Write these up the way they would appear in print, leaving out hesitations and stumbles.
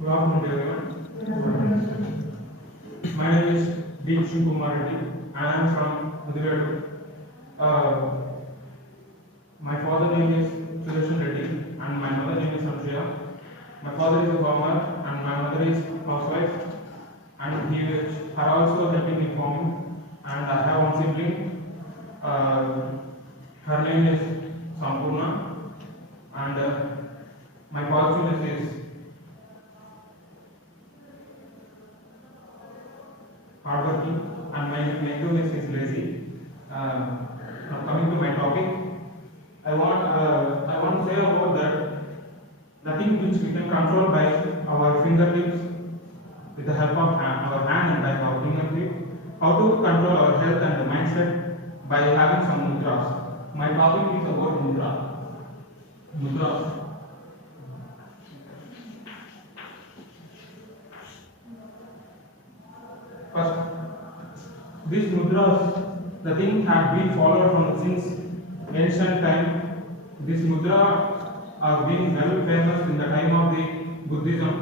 Good afternoon, everyone. My name is Kumar, and I am from Yuvaraju. Uh, my father name is Reddy, and my mother name is Sanjaya. My father is a farmer, and my mother is housewife, and he is are also helping in farming. And I have one sibling. Her name is Sampurna, and my fortune is hardworking, and my mentor is lazy. Now coming to my topic, I want to say about that nothing which we can control by our fingertips with the help of our hand and by our fingertips. How to control our health and the mindset by having some mudras. My topic is about mudra. Mudras. First, these mudras, the thing have been followed from since ancient time. These mudras are being very famous in the time of the Buddhism,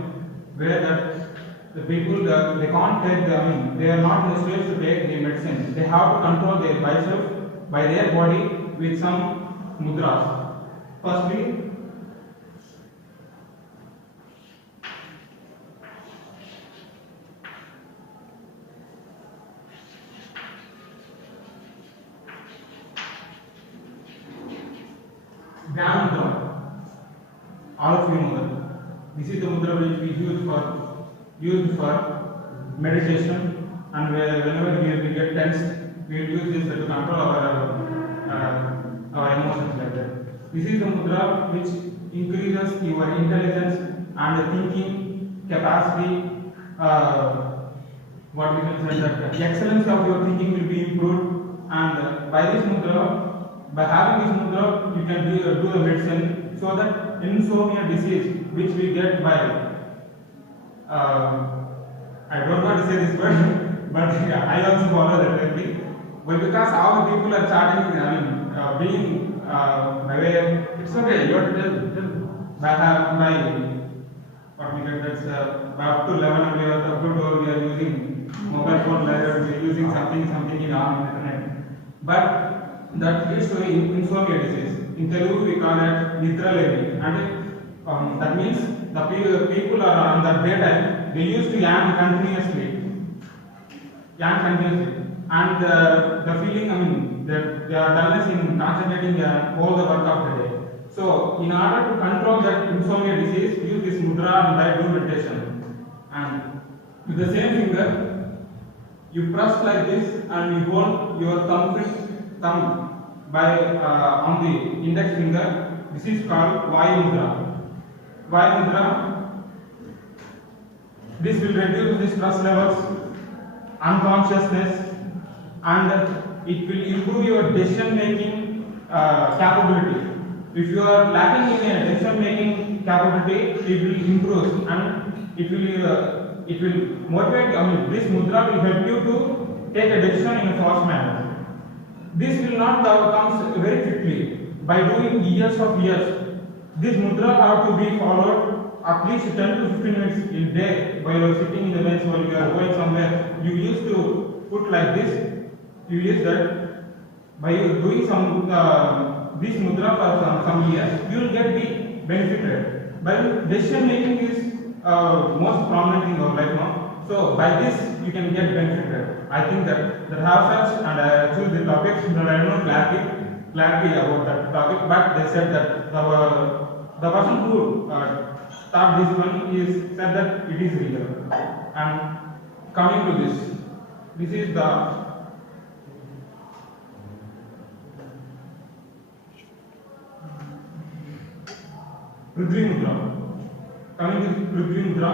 where that the people they can't take they are not in the stage to take the medicine. They have to control their biceps by their body with some mudras. Firstly, Dhyan mudra. All of you know that. This is the mudra which we used for meditation, and whenever we get tensed, we will use this to control our emotions like that. This is the mudra which increases your intelligence and thinking capacity. What we can say that the excellence of your thinking will be improved, and by this mudra. By having this mudra, you can do a medicine so that insomnia disease, which we get by, I don't want to say this word, but yeah, I also follow that technique. But because all the people are starting, being aware, it's okay. You have to tell by what we get that's by up to 11 we are up to 12 we are using mobile phone, we are using something in our internet, but that leads to insomnia disease. In Telugu we call it nidra levi, and that means the people are on the daytime they used to yawn continuously, and the feeling that they are dullness in concentrating all the work of the day. So in order to control that insomnia disease, use this mudra and by do meditation. And with the same finger, you press like this and you hold your thumb by on the index finger. This is called Vayu mudra. Vayu mudra. This will reduce the stress levels, unconsciousness, and it will improve your decision making capability. If you are lacking in a decision making capability, it will improve and it will motivate. This mudra will help you to take a decision in a fast manner. This will not come very quickly by doing years of years. This mudra have to be followed at least 10 to 15 minutes a day while you are sitting in the bench, while you are going somewhere. You used to put like this. You use that by doing some this mudra for some years, you will get the benefited. By decision making is most prominent in our life now. So by this you can get benefited. I think that have such, and I choose the topics, but I don't know clarity about that topic. But they said that the person who taught this one is said that it is real. And coming to this is the Prithvi mudra. Coming to Prithvi mudra,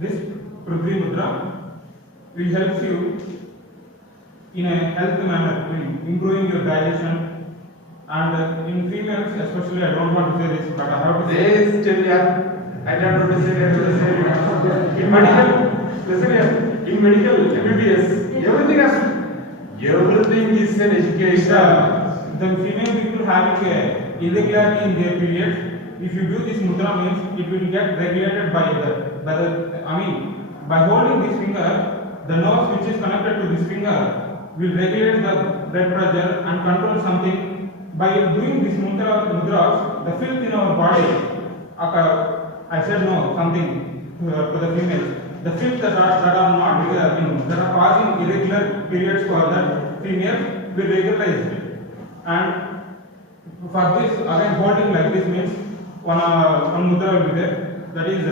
this Prithvi mudra will help you in a healthy manner, improving your digestion, and in females especially. I don't want to say this, but I have to say this. I don't want to say that. In medical, listen here. In medical MBBS, everything is an education. The female people having a irregularity in their period, if you do this mudra means it will get regulated by holding this finger, the nerves which is connected to this finger will regulate the blood pressure and control something. By doing this mudras, the filth in our body, I said no, something to the females. The filth that are not that are causing irregular periods for the females will regularize it. And for this, again holding like this means one mudra will be there. That is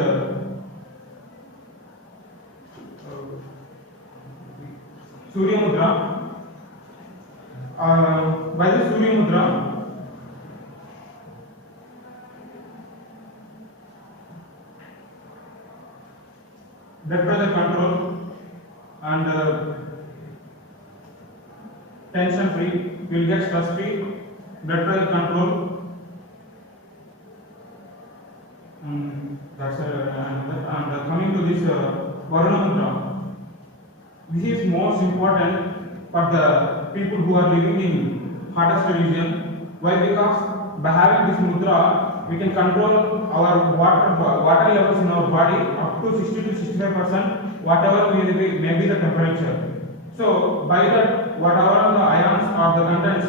Surya Mudra. By the Surya Mudra, blood pressure control and tension free, will get stress free, blood pressure control. That's and coming to this Varuna Mudra, this is most important for the people who are living in hottest region. Why? Because by having this mudra, we can control our water levels in our body up to 60 to 65%, whatever may be the temperature. So by that, whatever the ions or the contents,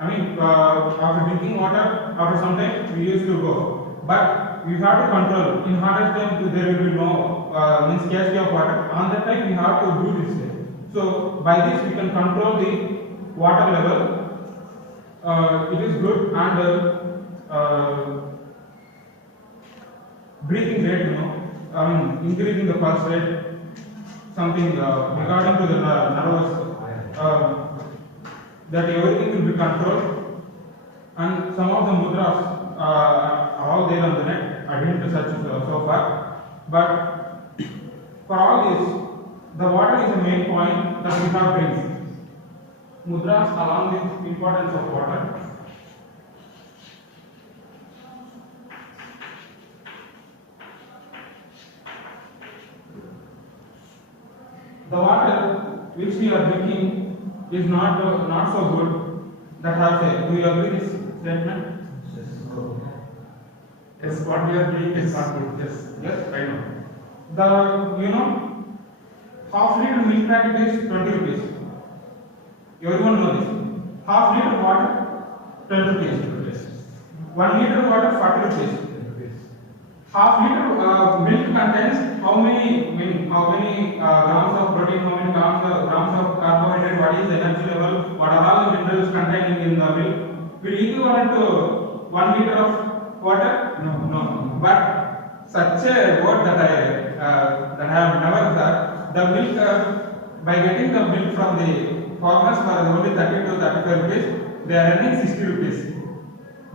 after drinking water, after some time we used to go. But we have to control. In hottest time there will be no scarcity of water. On that time we have to do this. So by this we can control the water level. It is good, and breathing rate, increasing the pulse rate, something regarding to the nervous, that everything will be controlled. And some of the mudras are all there on the net. I didn't search so far, but for all this, the water is the main point that we have brings. Mudras along with importance of water. The water which we are drinking is not so good. That has a. Do you agree this statement? Yes, what we are doing is not good. Yes, I know. The half liter milk packet is 20 rupees. Everyone knows this. Half liter water 10 rupees. 1 liter water 40 rupees. Half liter milk contains how many grams of protein, how many grams of carbohydrate, what is the energy level, what are all the minerals contained in the milk. Will equivalent to 1 liter of water? No. But such a word that I have never heard. The milk, by getting the milk from the farmers for only 30 to 35 rupees, they are earning 60 rupees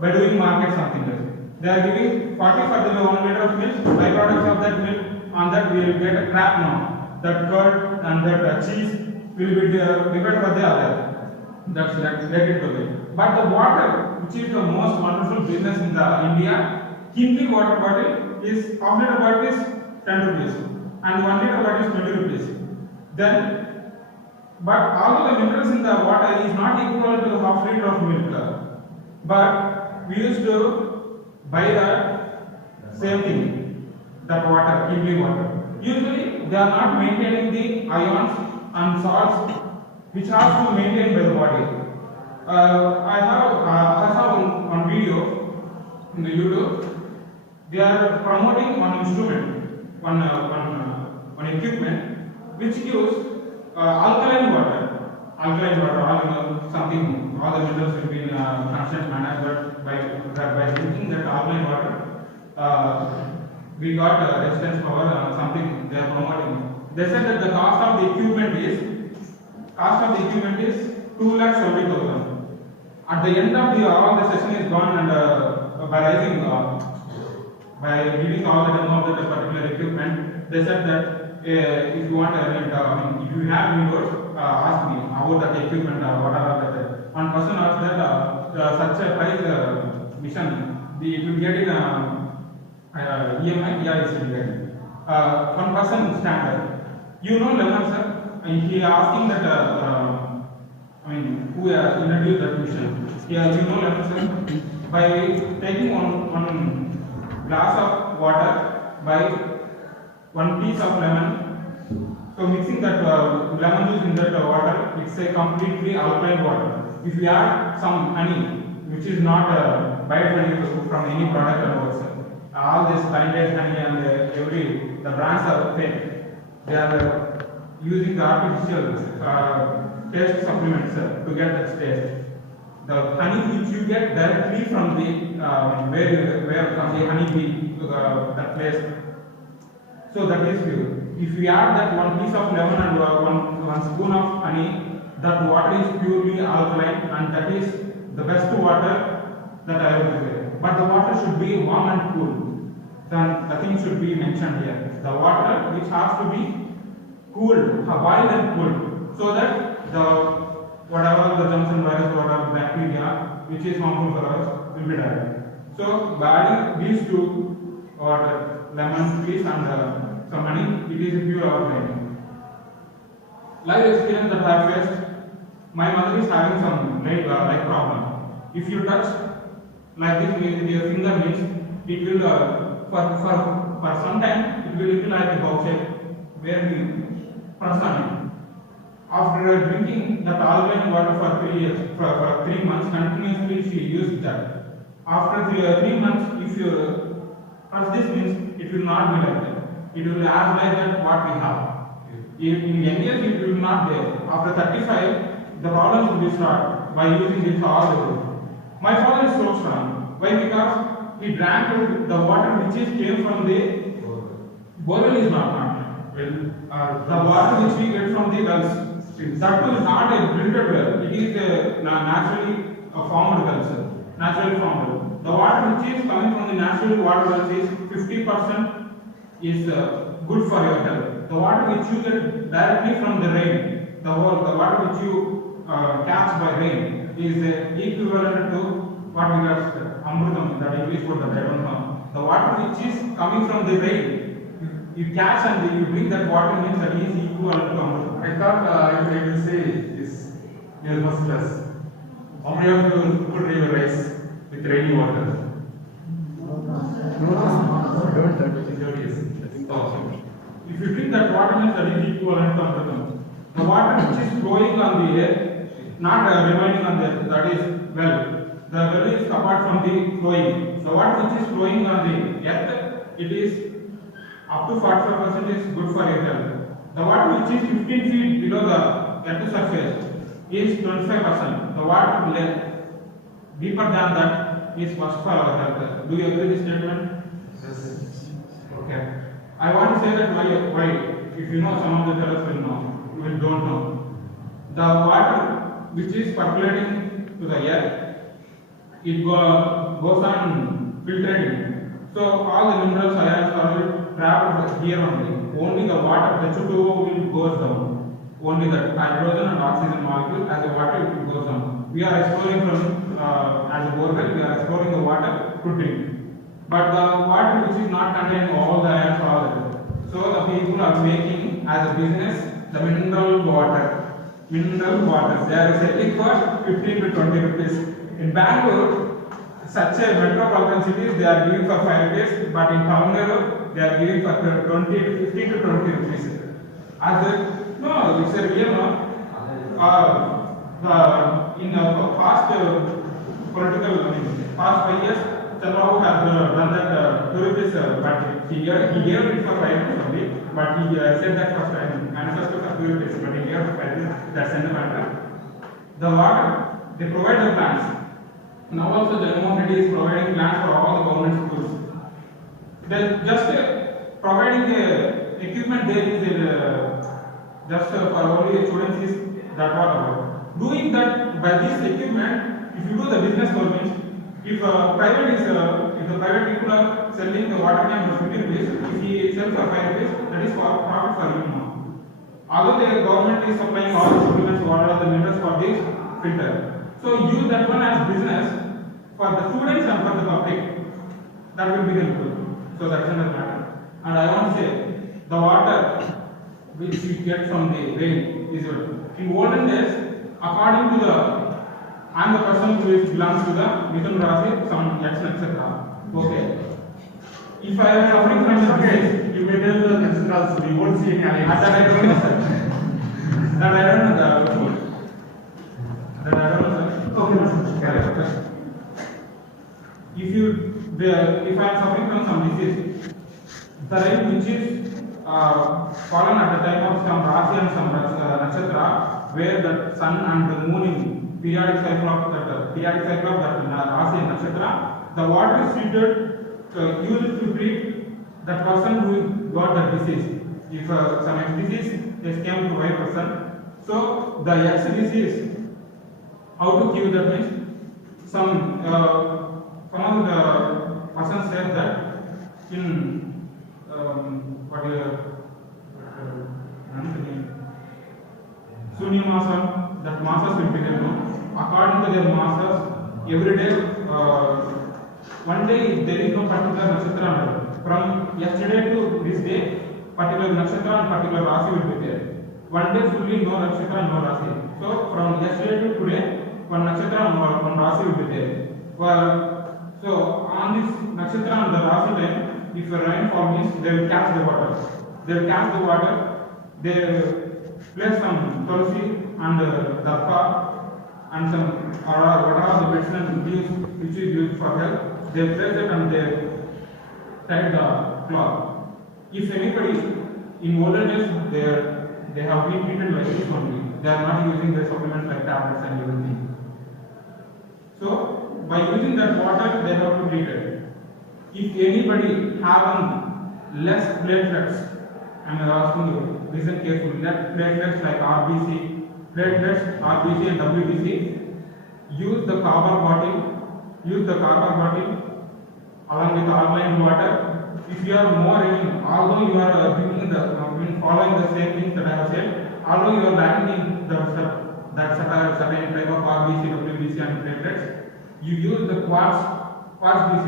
by doing market something else. They are giving 40 for the 1 liter of milk. Byproducts of that milk, on that we will get a crap now. That curd and that cheese will be divided for the other. That's let it go. But the water, which is the most wonderful business in the India, Kimli water bottle is half liter bottle is 10 rupees and 1 liter bottle is 20 rupees. Then, but all the minerals in the water is not equal to half liter of milk. But we used to buy the same thing, that water, Kimli water. Usually they are not maintaining the ions and salts which has to maintain by the body. I saw on video in the YouTube. They are promoting one instrument, one equipment which gives alkaline water, all the minerals will be in a constant manner. But by drinking that alkaline water, we got resistance power. Something they are promoting. They said that the cost of the equipment is 2,70,000. At the end of all the session is gone, and by giving all the demo of that particular equipment, they said that if you want if you have viewers, ask me about that equipment or what are that. One person asked that such a price mission, it will get in EMI, yeah, it will get. One person standard. You know Lemon sir? He asking that who introduced that mission. Yeah, you know Lemon sir? by taking one glass of water by one piece of lemon. So mixing that lemon juice in that water, it's a completely alkaline water. If you add some honey, which is not biodegradable from any product or also, all this blinded honey and the brands are fake. They are using the artificial taste supplements to get that taste. The honey which you get directly from the where from the honey bee that place. So that is pure. If we add that one piece of lemon and one spoon of honey, that water is purely alkaline and that is the best water that I will say. But the water should be warm and cool. Then the thing should be mentioned here. The water which has to be cooled, boiled and cooled, so that the whatever the germs and virus, whatever bacteria which is harmful for us will be died. So by adding these two water, lemon piece and some honey, it is a pure alkaline. Life experience that I have faced, my mother is having some leg problem. If you touch like this with your finger means it will for some time it will look like a box shape where we press on it. After drinking that alkaline water for 3 years, for 3 months continuously, she used that. After 3 months, if you press this means it will not be like that. It will as like that what we have. In young age it will not there. After 35, the problems will be start by using this all the way. My father is so strong. Why? Because he drank the water which is came from the borewell is not. The water which we get from the wells. That too is not a filtered well. It is naturally formed wells. Naturally formed. The water which is coming from the natural water wells is 50% is good for your health. The water which you get directly from the rain, the water which you catch by rain is equivalent to what we got amrutam, that English word that I don't know. The water which is coming from the rain, you catch and you drink that water means that is equivalent to amrutam. I thought I will say this near muscles. How many of you could drink rice with rainy water? If you drink that water means that is equivalent to amrutam. The water which is flowing on the air, not remaining on the earth, that is well. The well is apart from the flowing. The water which is flowing on the earth, it is up to 45% is good for your health. The water which is 15 feet below the earth's surface is 25%. The water deeper than that is worse for our health. Do you agree with this statement? Yes. Okay. I want to say that why if you know, some of the fellows will know, will don't know. The water which is percolating to the air, it goes on filtering. So all the minerals, ions are trapped here only. Only the water, H2O will goes down. Only the hydrogen and oxygen molecule as a water it goes down. We are exploring from as a borewell, we are exploring the water to drink. But the water which is not containing all the ions all that. So the people are making as a business the mineral water. Mineral water. They are selling for 15 to 20 rupees. In Bangalore, such a metropolitan cities, they are giving for 5 rupees, but in Tamil they are giving for 15 to 20 rupees. As a, no, it's a real no. In the past past 5 years, Chandrababu has done that 2 rupees, but he gave it for 5 rupees only, but he said that first time, manifesto for 2 rupees, but he gave it for 5 rupees, that's in the matter. The water, they provide the plants. Now also Jagannath Reddy is providing plants for all the government schools. They just providing the equipment there is just for only students is that what about. Doing that by this equipment, if you do the business government, if the private people are selling the water can for 50 rupees, if he sells for 5 rupees, that is for profit for him now. Although the government is supplying all the supplements, water, the minerals for this filter. So use that one as business for the students and for the public. That will be helpful. So that's another matter. And I want to say, the water which we get from the rain is in olden days, according to the I am the person who belongs to the Mithun Rasi, some X, etc. Okay. If I am suffering from the disease, You may tell the next also, you won't see any that alliance. I don't know, sir. That I don't know, sir. That I don't know, sir. Okay. If I am suffering from some disease, the rain which is fallen at the time of some Rasi and some Nakshatra, where the sun and the moon in periodic cycle of that Rasi and Nakshatra, the water is treated, used to treat that person who got the disease. If some X disease is came to Y person, so the X disease, how to cure that means some of the persons said that in what is Sunya Masa, that masas will be given. According to their masas, every day, one day there is no particular nakshatra. From yesterday to this day, particular nakshatra and particular rasi will be there. One day fully no nakshatra, no rasi. So from yesterday to today, one nakshatra and one rasi will be there. So on this nakshatra and the rasi time, if a rainfall means they will catch the water. They will catch the water. They place some tulsi and darpa and some whatever the medicine which is used for health. They place it and they tie the cloth. If anybody in older days they have been treated like this only. They are not using the supplements like tablets and everything. So by using that water they have to treat it. If anybody having less platelets, I am asking you, listen carefully, that platelets like RBC, and WBC, use the copper bottle along with alkaline water. If you are more in, although you are following the same things that I have said, although you are lacking in that certain type of RBC, WBC and platelets, you use the quartz BC,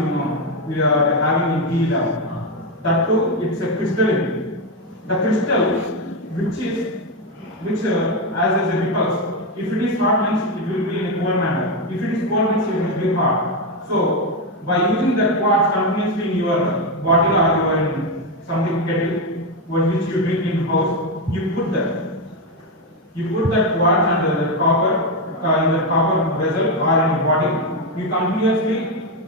we are having in tea now. That too, it's a crystalline. The crystal, which as a repulse, if it is hot means it will be in a cold manner. If it is cold means it will be hot. So by using that quartz continuously in your bottle or you are in something kettle, which you drink in house, you put that quartz and the copper in the copper vessel or in a bottle. You continuously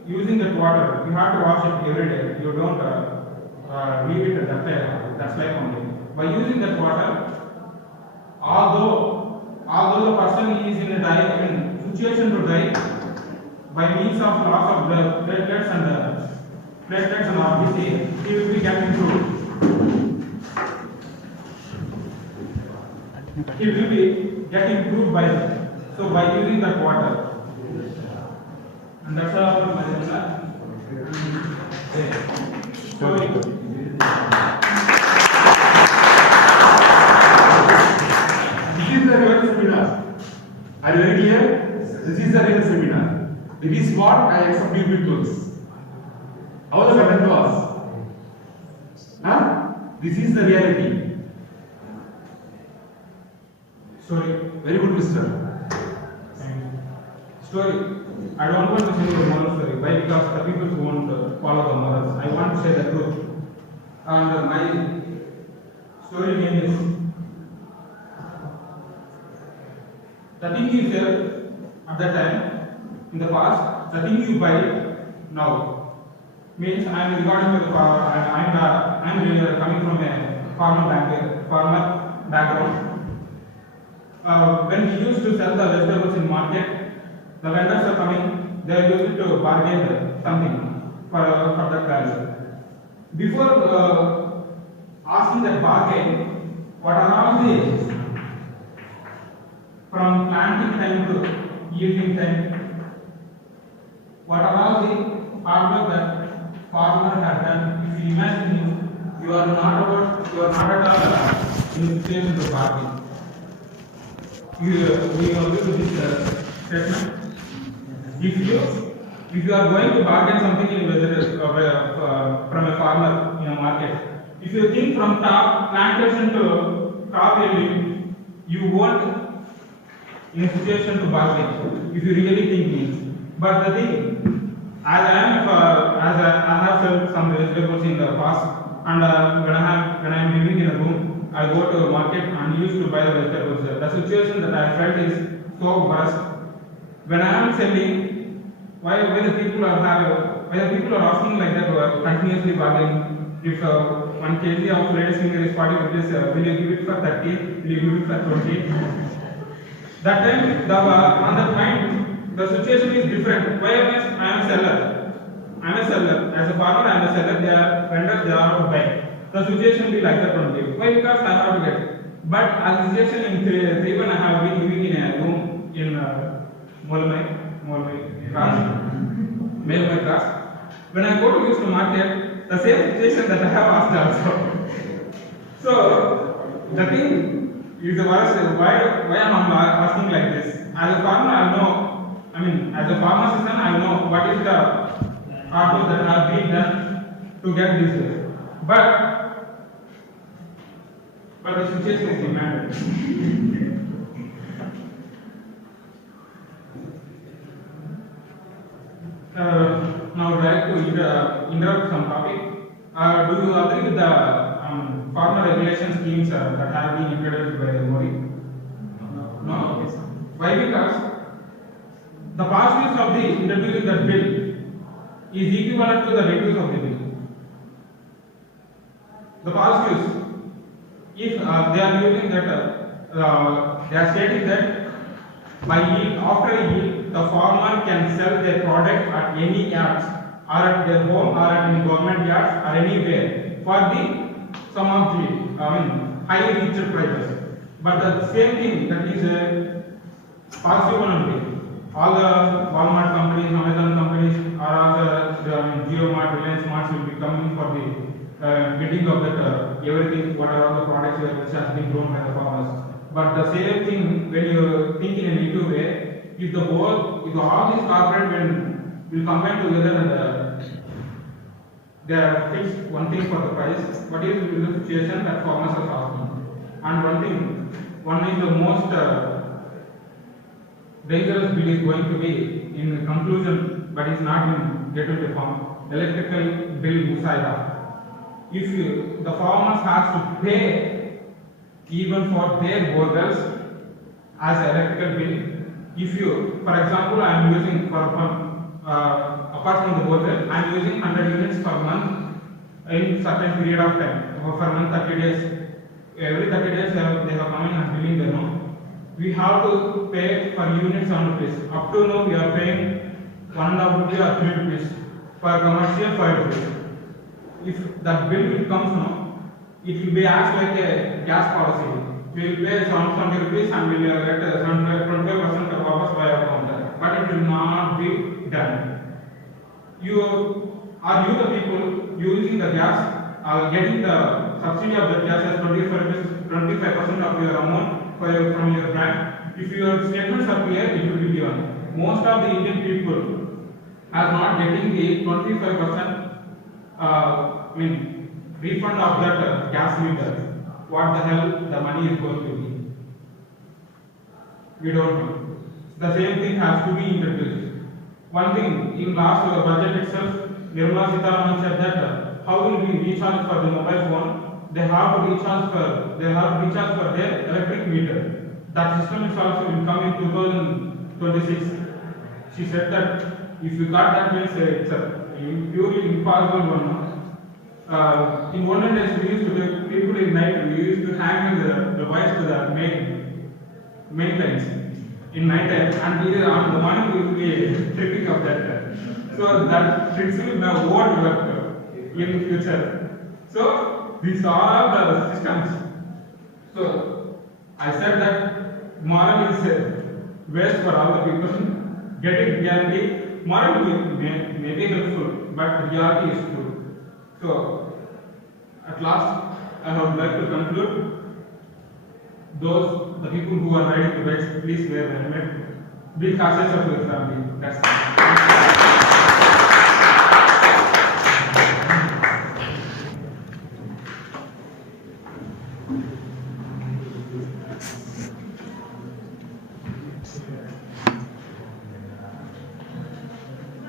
using that water. You have to wash it every day. You don't leave it at that. That's like only. By using that water, although the person is in a situation to die, by means of loss of blood, platelets and RBC, he will be getting improved. He will be getting improved by that. So by using that water. And that's all my story. This is the real seminar. Are you very clear? This is the real seminar. This is what I accept you peoples. How the content was? Huh? This is the reality. Story. Very good, mister. Story. I don't want to say the moral story. Why? Because the people who won't follow the morals. I want to say the truth. And my story name is. The thing you sell at that time, in the past, the thing you buy now, means I am regarding to the I am coming from a farmer background. When we used to sell the vegetables in market, the vendors are coming, they are used to bargain something for that value. Before asking that bargain, what are all the from planting time to yielding time, what are all the hard work that farmer has done? If you imagine you are not at all in a situation to bargain. We agree to this statement. If you are going to bargain something in from a farmer in a market, if you think from top plantation to crop yielding, you won't in a situation to bargain if you really think means. But the thing, as I am, I have sold some vegetables in the past, and when I am living in a room, I go to a market and used to buy the vegetables there. The situation that I felt is so worst. When I am selling, why the people are asking like that, continuously bargaining. If 1 kg of ladies finger is 40 rupees, will you give it for 30? Will you give it for 20? That time, on that mind, the situation is different. Why I am seller? I am a seller. As a farmer, I am a seller. They are vendors. They are to buy. The situation will be like that only. Why? Because I have to get. But as a situation in Tribhuvan, I have been living in a room in Molmai class. When I go to use the market, the same situation that I have asked also. So the thing is the worst. Why am I asking like this? As a farmer, I know. I mean, as a farmer citizen, I know what is the hard work that have been done to get this. But the situation is demanded. Now I would like to interrupt some topic. Do you agree with the farmer regulation schemes that have been introduced by the Modi? No? Okay. Why? Because the positives of the introducing that bill is equivalent to the negatives of the bill. The positives, if they are using that, they are stating that by yield, after a yield, the farmer can sell their product at any yards, or at their home, or at any government yards, or anywhere for the sum of high reached prices. But the same thing that is a positive one only. All the Walmart companies, Amazon companies, or all the Jio Mart, Reliance Marts will be coming for the bidding of that everything, what are all the products which has been grown by the farmers. But the same thing, when you think in a negative way, if all these corporate will combine together and they are fixed one thing for the price, what is the situation that farmers are asking? And one is the most dangerous bill is going to be in conclusion, but is not in get into form. Electrical bill Musaida. If the farmers has to pay even for their borewells as electrical bill, if you, for example, I am using apart from the borewell, I am using 100 units per month in certain period of time. For month 30 days, every 30 days they have coming and billing the no. We have to pay per unit 7 rupees. Up to now we are paying 1.5 rupees or 3 rupees. For commercial 5 rupees. If that bill comes now, it will be as like a gas policy. We will pay 720 rupees and we will get 25% of wapas by our counter. But it will not be done. Are you the people using the gas, getting the subsidy of the gas as 25% of your amount from your bank? If your statements are clear, it will be given. Most of the Indian people are not getting the 25% refund of that gas meter. What the hell the money is going to be? We don't know. The same thing has to be introduced. One thing, in last budget itself, Nirmala Sitharaman said that how will we recharge for the mobile phone? They have to recharge for their electric meter. That system is also will come in 2026. She said that if you got that means it's a purely impossible one. In olden days, we used to do people in night. We used to hang the wires to the main lines in night time, and on the morning we will be tricking of that. So that tricks will now won't work in future. So these are the systems. So I said that moral is waste for all the people. Getting reality, moral may be helpful, but reality is true. So at last, I would like to conclude. The people who are riding the bikes, please wear a helmet. Be cautious of your family. That's all. Good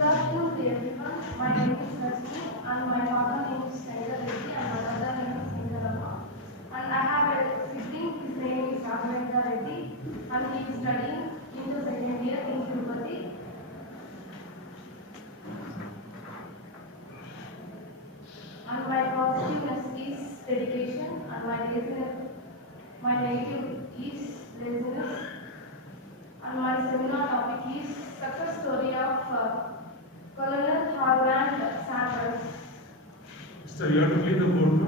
afternoon to everyone. My name is Rasmi and my father name is Saida Reddy and my mother name is Indalama. And I have a sibling, his name is Raghavendra Reddy and he is studying in the second year in Tirupati. And my positiveness is dedication and my negative is laziness. And my seminar topic is success story of Colonel Harland Sanders. Sir, you have to clean the board, no?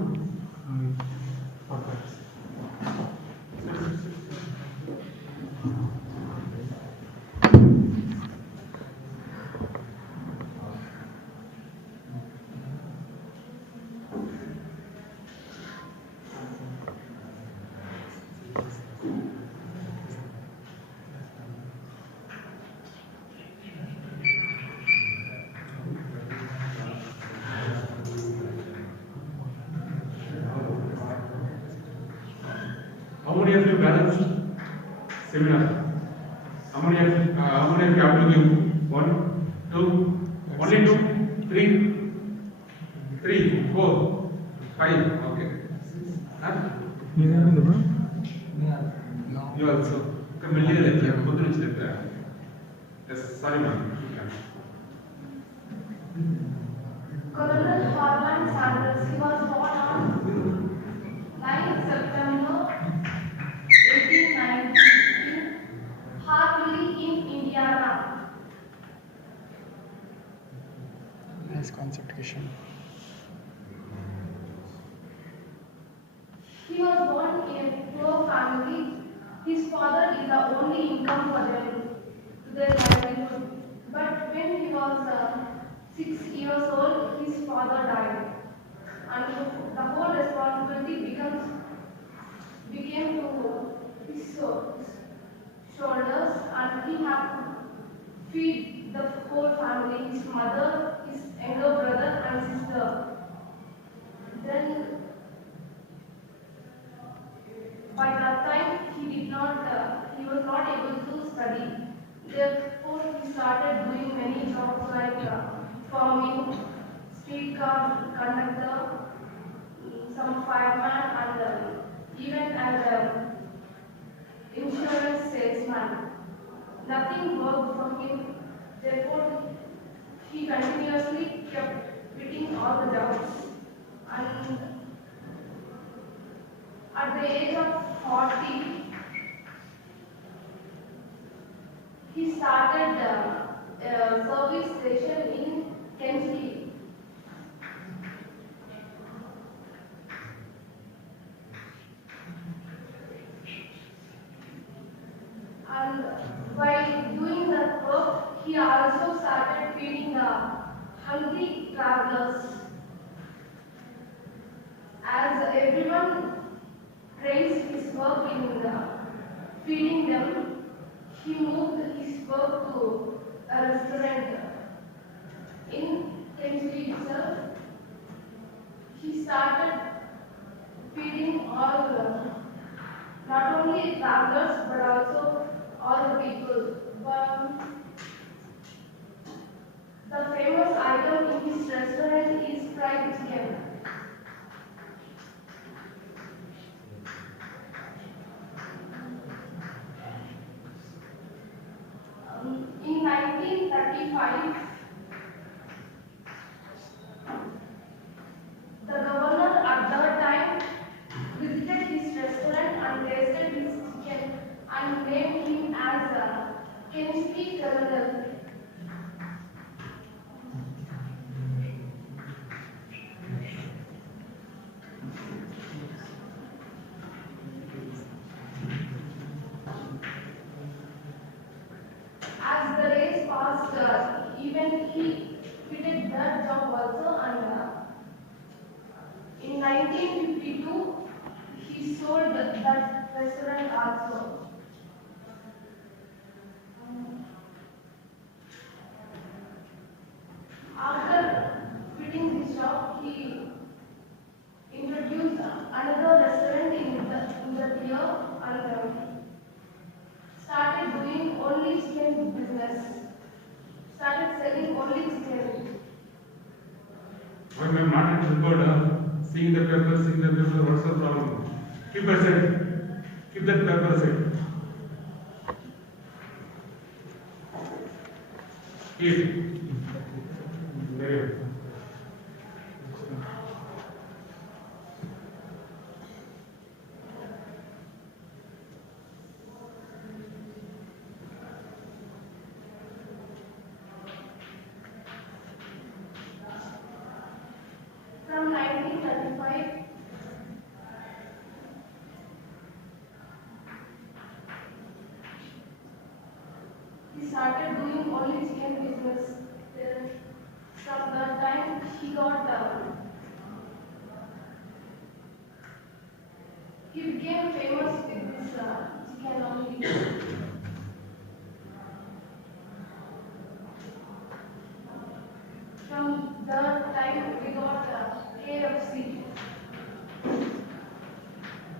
How many of you balanced seminar? How many of you have to give? 1, 2, only 2, 3, 4, 5. Okay. Huh? You also. Yes, sorry, ma'am. Colonel Harland Sanders, he was born on 9th September 1890 in Hartley in Indiana. Nice concept question. He was born in a poor family. His father is the only income for their livelihood. But when he was 6 years old, his father died. And the whole responsibility became to his shoulders and he had to feed the whole family, his mother, his younger brother and sister. Then by that time he was not able to study. Therefore he started doing many jobs like farming, streetcar conductor, some fireman and even as an insurance salesman. Nothing worked for him. Therefore he continuously kept quitting all the jobs. And at the age of 40, he started a service station in Kentucky. And while doing that work, he also started feeding the hungry travelers. As everyone praised his work in feeding them, he moved his work to a restaurant in Kentucky itself. He started feeding all, not only travelers but also all the people. The famous item in his restaurant is fried chicken. In 1935, the governor at that time visited his restaurant and tasted his chicken and named him as Kentucky Colonel. As the days passed, even he quitted that job also, and in 1952 he sold that restaurant also. After quitting his job, he introduced another restaurant in the year and started doing only chicken business. Started selling only chicken. Why ma'am not helped? Seeing the paper, what's the problem? Keep aside. Keep that paper aside. Keep. Very good. From 1935, he started doing only chicken business. Then from that time, he became famous with this chicken only. From that time, we got KFC,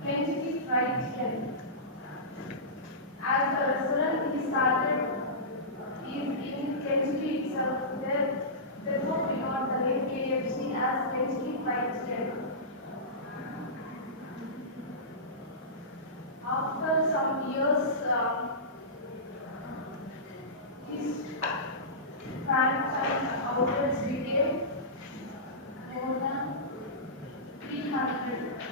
Kentucky Fried Chicken. As the restaurant, he started in Kentucky itself. Therefore, we got the name KFC as Kentucky Fried Chicken. After some years, his franchise outlets became more than 300.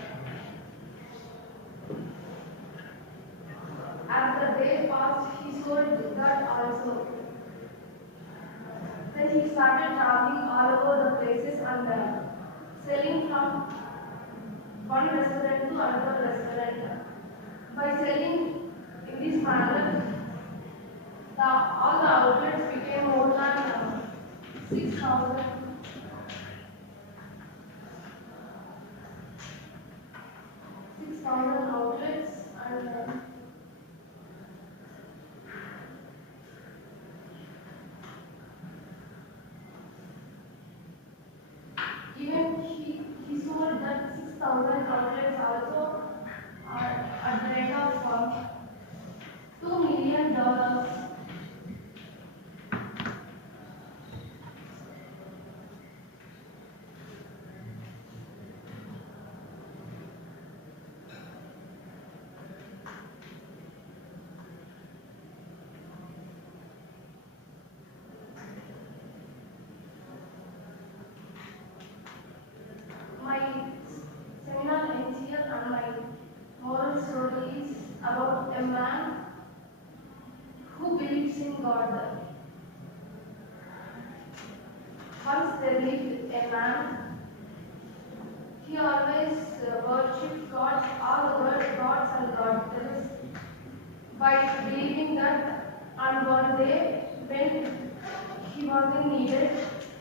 As the day passed, he sold that also. Then he started traveling all over the places and selling from one restaurant to another restaurant. By selling in this manner, all the outlets became more than 6,000. Outlets and even he sold that 6,000 outlets also at the rate of $2 million. My seminar ends here and my moral story is about a man who believes in God. Once there lived a man, he always worshipped gods, all the world gods and goddesses, by believing that on one day when he wasn't needed,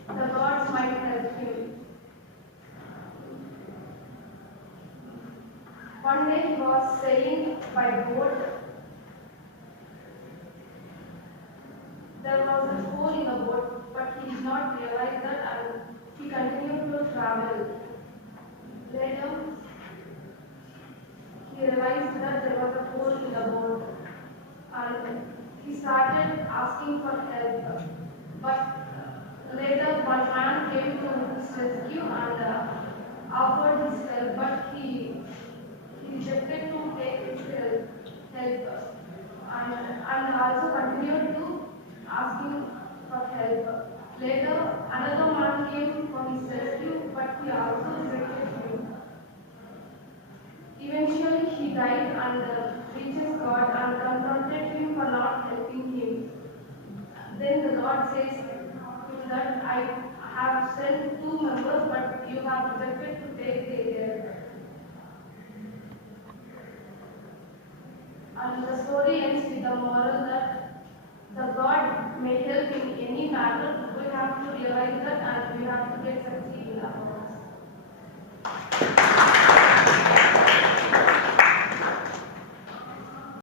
the gods might help him. One day he was sailing by boat. There was a hole in the boat, but he did not realize that and he continued to travel. Later, he realized that there was a hole in the boat and he started asking for help. But later, one man came to his rescue and offered his help, but he rejected to take his help and also continued to asking for help. Later, another man came for his rescue, but he also rejected him. Eventually, he died and reaches God and confronted him for not helping him. Then the God says to him that I have sent 2 members, but you have rejected to take their help. And the story ends with the moral that the God may help